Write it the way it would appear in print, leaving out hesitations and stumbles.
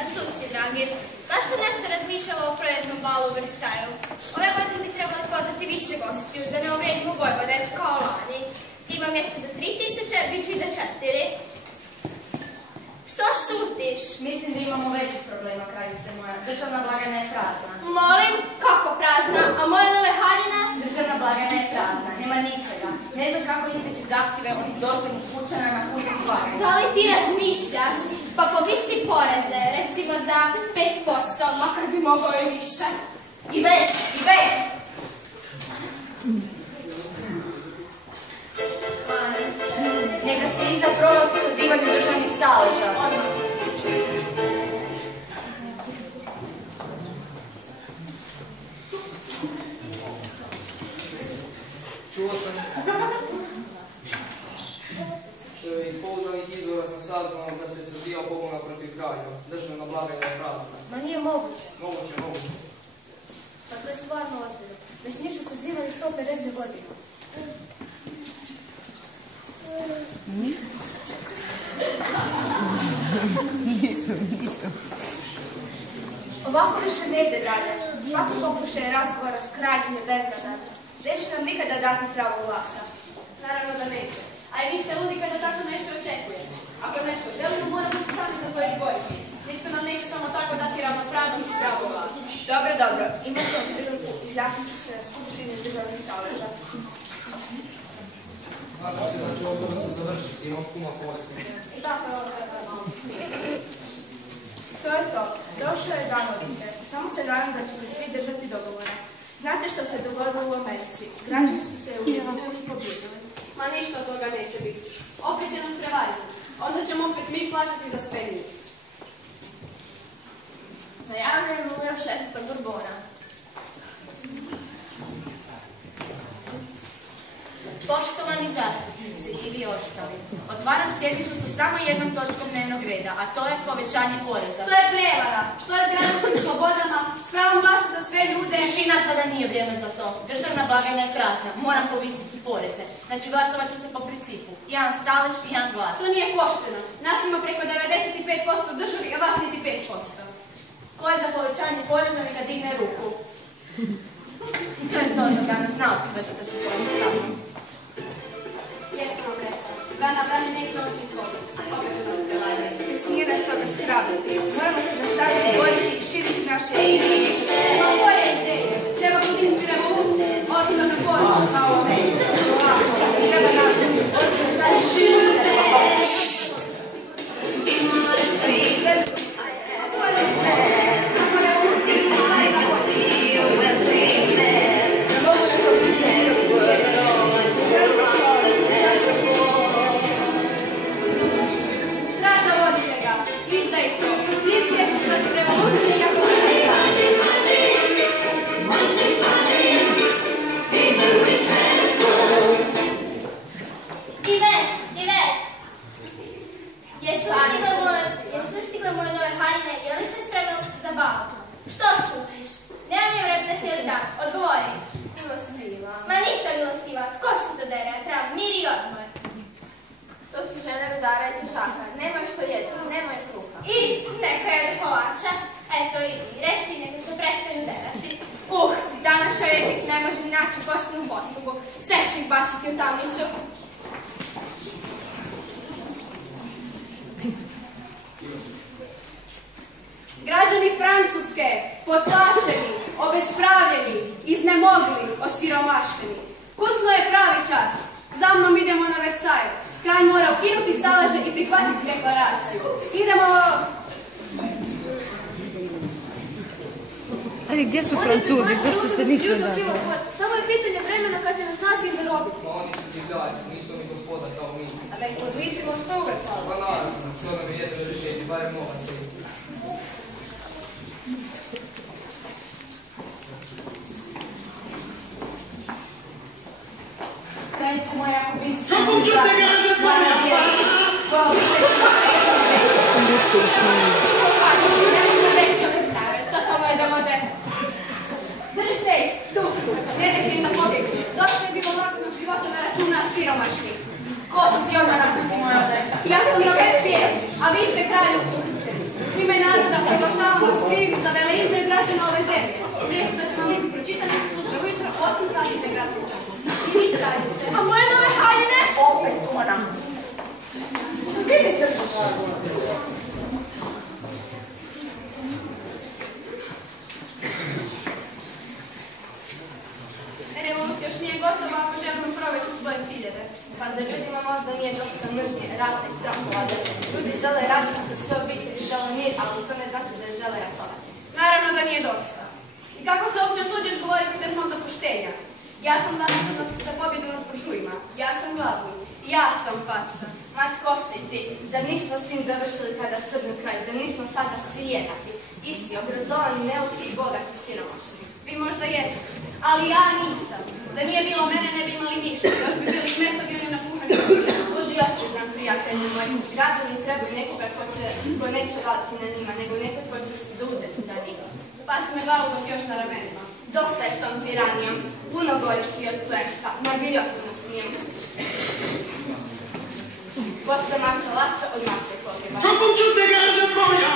A tu si, dragi. Baš sam nešto razmišljala o projektnom balu u Versaju. Ove godine bi trebali pozvati više gostiju, da ne uvrijedimo Vojvode kao lani. Ima mjesto za 3000, bit će i za 4. Što šutiš? Mislim da imamo veći problema, kraljice moja. Državna blagajna je prazna. Molim, kako prazna? A moja nove haljina? Državna blagajna je prazna, nema ničega. Ne znam kako izbjeći zahtjeve onih dosadnih kućana na putnih blagajna. Da li ti razmišljaš? Pa povisi poreze, recimo za 5%, makar bi mogao i više. I već! Neka se iza prolaz u sazivanju državnih staleža. Čuo sam. Iz pouzdanih izvora sam saznao da se saziva pobuna protiv kralja. Državna blagajna je prazna. Ma nije moguće. Moguće. Pa to je stvarno ozbiljno. Već nisu sazivali 150 godina. Nisu. Ovako više ne ide dalje. Svaki pokušaj razgovora s kraljem je beznadan. Neće nam nikada dati pravo glasa. Naravno da neće. A i vi ste ludi kada tako nešto očekujete. Ako nešto želimo, moramo se sami za to izboriti. Nitko nam neće samo tako dati ravnopravnost i pravo glasa. Dobro. Imat ćemo priliku izjasniti se na skupštini državnih staleža. Nadam se da će ovo brzo završiti, imam puno posla. I tako je ovo treba. To je to. Došao je dan odluke. Samo se nadam da će se svi držati dogovora. Znate što se dogodilo u Americi? Građani su se ujedinili i pobjedili. Ma ništa od toga neće biti. Opet će nas prevariti. Onda ćemo opet mi plaćati za sve njih. Najavljujem Luja 6. Borbona. Poštovani zastupnici i vi ostali, otvaram sjednicu sa samo jednom točkom dnevnog reda, a to je povećanje poreza. To je prevara. Što je s građanskim slobodama? S pravom glasa za sve ljude. Tišina, sada nije vrijeme za to. Državna blagajna je prazna, moram povisiti poreze. Znači glasovat će se po principu. Jedan stalež i jedan glas. To nije pošteno. Nas ima preko 95% državi, a vas niti 5%. Ko je za povećanje poreza, neka digne ruku. To je to za danas, znao sam da ćete se složiti sa mnom. Jesam vam rekla. Brana neće oći izvoditi. Opet će nas prevariti. Ne smije nas toga shrabiti. Moramo se nastaviti boriti i širiti naše ideje. Ma koje želje? Treba podignuti revoluciju. Očito na području kao ove. Treba napraviti Samo revolucija smo stvari na bolje. Straža vodite ga. Izdajico. Svi svjesni protiv revolucije i ako Ivet! Jesu li stigle moje nove haljine i oni se spremno za bal? Što šutiš? Nemam je vremena cijeli dan. Odgovori. milostiva. Ma ništa milostiva. Ko se to dere? Treba mir i odmor. To su žene rudara i težaka. Nemaju što jesti, nemaju kruha. I neka jedu kolača. Eto i reci neka se prestanu derati. Danas čovjek ne može ni naći poštenu poslugu. Sve ću ih baciti u tamnicu. Građani Francuske, potlačeni, obespravljeni, iznemogli, osiromašeni. Kucno je pravi čas. Za mnom idemo na Versailles. Kralj mora ukinuti staleže i prihvatiti deklaraciju. Idemo... Ali gdje su Francuzi? Zašto se nisu odazvali? Samo je pitanje vremena kad će nas naći i zarobiti. Ma oni su divljaci, nisu mi gospoda kao mi. A da ih podvitimo što uvek hvala. Pa naravno, to nam je jedno rješenje, barem novaca. Kraljice moja, ako biti ću moram bježiti. To tamo je domode. Držite ih, tu su. Ne dajte im da pobjegnu. Dosta je bilo mrknog života na računa siromašnih. Ko su ti onda napusti moja odajka? Ja sam Robespierre. A vi ste kralju uključeni. U ime naroda proglašavamo vas krivim za veleizdaju građana ove zemlje. Presuda će vam biti pročitana sutra ujutro 8 sati za gradsku trgu. I vi kraljice. A moje nove haljine? Opet ona. Gdje mi držiš? Revolucija još nije gotova ako želimo provesti svoje ciljeve. Pa da ljudima možda nije dosta mržnje, rata i strahova. Ljudi žele raditi za sve obitelji, žele mir, ali to ne znači da žele ratovati. Naravno da nije dosta. I kako se uopće suđeš govoriti bez mog dopuštenja? Ja sam zaslužna za pobjedu nad buržujima. Ja sam gladni. Ja sam faca. Mać, ko si ti? Zar nismo s tim završili kada srnu kraj? Zar nismo sada svi jednaki? Isti, obrazovani, neuki i bogati siromašni. Vi možda jeste, ali ja nisam. Da nije bilo mene ne bi imali ništa. Još bi bili kmetovi ili napuhani. Budi oprezan, prijatelji moji. Građani trebaju nekoga ko neće valiti na njima, nego neko ko će se zauzeti za njih. Pa si me glavu još na ramenima. Dosta je s tom tiranijom. Puno goriš si od plemstva. Na giljotinu s njim. Posle mača lača od mače pogriba. Kako ću te gađa tvoja